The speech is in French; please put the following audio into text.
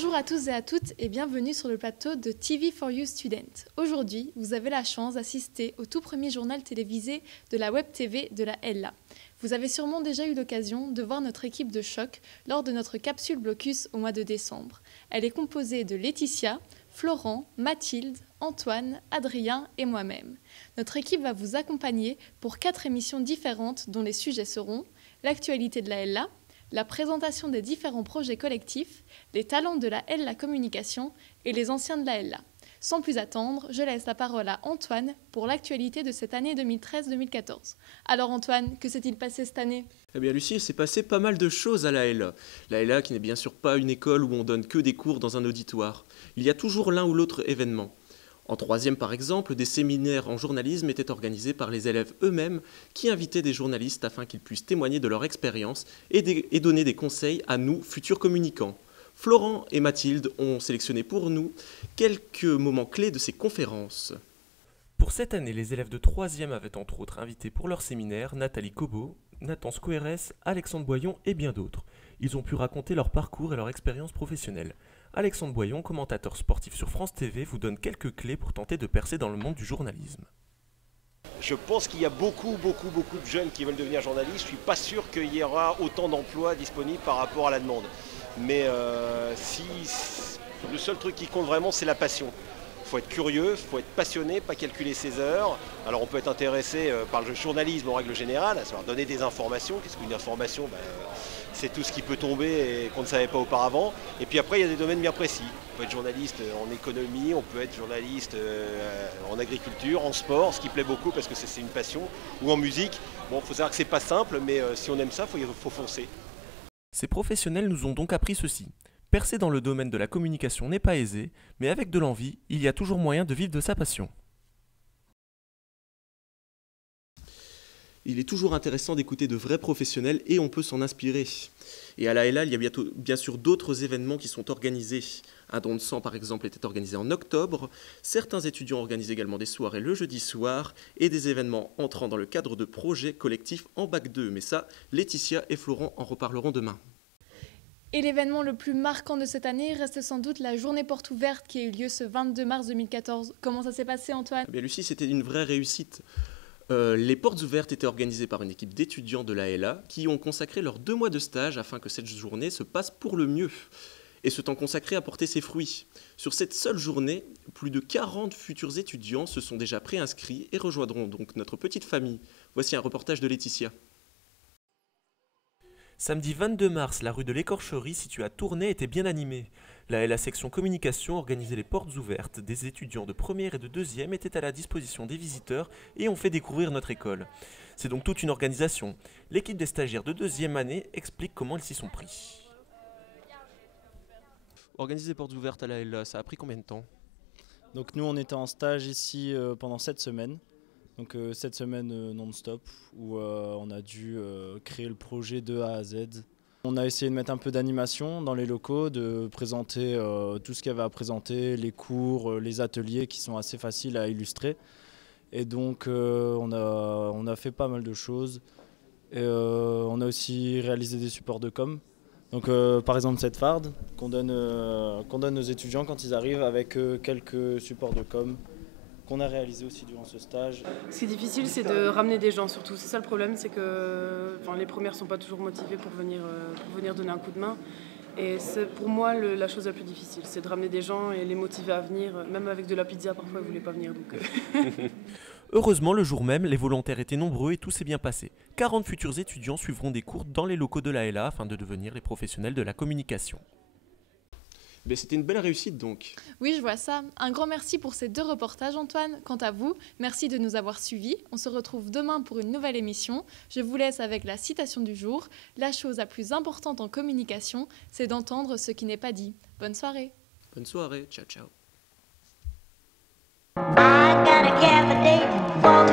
Bonjour à tous et à toutes et bienvenue sur le plateau de TV4U Student. Aujourd'hui, vous avez la chance d'assister au tout premier journal télévisé de la Web TV de la LA. Vous avez sûrement déjà eu l'occasion de voir notre équipe de choc lors de notre capsule blocus au mois de décembre. Elle est composée de Laetitia, Florent, Mathilde, Antoine, Adrien et moi-même. Notre équipe va vous accompagner pour 4 émissions différentes dont les sujets seront l'actualité de la LA, la présentation des différents projets collectifs, les talents de la LA Communication et les anciens de la LA. Sans plus attendre, je laisse la parole à Antoine pour l'actualité de cette année 2013-2014. Alors Antoine, que s'est-il passé cette année ? Eh bien Lucie, il s'est passé pas mal de choses à la LA. La LA qui n'est bien sûr pas une école où on donne que des cours dans un auditoire. Il y a toujours l'un ou l'autre événement. En troisième par exemple, des séminaires en journalisme étaient organisés par les élèves eux-mêmes qui invitaient des journalistes afin qu'ils puissent témoigner de leur expérience et donner des conseils à nous, futurs communicants. Florent et Mathilde ont sélectionné pour nous quelques moments clés de ces conférences. Pour cette année, les élèves de 3e avaient entre autres invité pour leur séminaire Nathalie Cobo, Nathan Squeres, Alexandre Boyon et bien d'autres. Ils ont pu raconter leur parcours et leur expérience professionnelle. Alexandre Boyon, commentateur sportif sur France TV, vous donne quelques clés pour tenter de percer dans le monde du journalisme. Je pense qu'il y a beaucoup de jeunes qui veulent devenir journalistes. Je ne suis pas sûr qu'il y aura autant d'emplois disponibles par rapport à la demande. Mais le seul truc qui compte vraiment, c'est la passion. Il faut être curieux, il faut être passionné, pas calculer ses heures. Alors on peut être intéressé par le journalisme en règle générale, à savoir donner des informations. Qu'est-ce qu'une information ? C'est tout ce qui peut tomber et qu'on ne savait pas auparavant. Et puis après, il y a des domaines bien précis. On peut être journaliste en économie, on peut être journaliste en agriculture, en sport, ce qui plaît beaucoup parce que c'est une passion, ou en musique. Bon, il faut savoir que c'est pas simple, mais si on aime ça, il faut foncer. Ces professionnels nous ont donc appris ceci. Percer dans le domaine de la communication n'est pas aisé, mais avec de l'envie, il y a toujours moyen de vivre de sa passion. Il est toujours intéressant d'écouter de vrais professionnels et on peut s'en inspirer. Et à la LA, il y a bien sûr d'autres événements qui sont organisés. Un don de sang, par exemple, était organisé en octobre. Certains étudiants organisent également des soirées le jeudi soir et des événements entrant dans le cadre de projets collectifs en bac 2. Mais ça, Laetitia et Florent en reparleront demain. Et l'événement le plus marquant de cette année reste sans doute la journée porte ouverte qui a eu lieu ce 22 mars 2014. Comment ça s'est passé, Antoine ? Eh bien, Lucie, c'était une vraie réussite. Les portes ouvertes étaient organisées par une équipe d'étudiants de la LA qui ont consacré leurs 2 mois de stage afin que cette journée se passe pour le mieux. Et ce temps consacré a porté ses fruits. Sur cette seule journée, plus de 40 futurs étudiants se sont déjà préinscrits et rejoindront donc notre petite famille. Voici un reportage de Laetitia. Samedi 22 mars, la rue de l'Écorcherie, située à Tournai, était bien animée. La LA section communication organisait les portes ouvertes. Des étudiants de première et de deuxième étaient à la disposition des visiteurs et ont fait découvrir notre école. C'est donc toute une organisation. L'équipe des stagiaires de 2e année explique comment ils s'y sont pris. Organiser des portes ouvertes à la LA, ça a pris combien de temps ? Donc nous on était en stage ici pendant 7 semaines. Donc 7 semaines non-stop où on a dû créer le projet de A à Z. On a essayé de mettre un peu d'animation dans les locaux, de présenter tout ce qu'il y avait à présenter, les cours, les ateliers qui sont assez faciles à illustrer. Et donc on a fait pas mal de choses. Et, on a aussi réalisé des supports de com. Donc par exemple cette farde qu'on donne aux étudiants quand ils arrivent avec quelques supports de com qu'on a réalisé aussi durant ce stage. Ce qui est difficile, c'est de ramener des gens surtout. C'est ça le problème, c'est que les premières ne sont pas toujours motivées pour venir donner un coup de main. Et c'est pour moi la chose la plus difficile, c'est de ramener des gens et les motiver à venir. Même avec de la pizza, parfois ils ne voulaient pas venir. Heureusement, le jour même, les volontaires étaient nombreux et tout s'est bien passé. 40 futurs étudiants suivront des cours dans les locaux de la LA afin de devenir les professionnels de la communication. Mais c'était une belle réussite donc. Oui, je vois ça. Un grand merci pour ces 2 reportages, Antoine. Quant à vous, merci de nous avoir suivis. On se retrouve demain pour une nouvelle émission. Je vous laisse avec la citation du jour. La chose la plus importante en communication, c'est d'entendre ce qui n'est pas dit. Bonne soirée. Bonne soirée, ciao ciao. I got a cavity for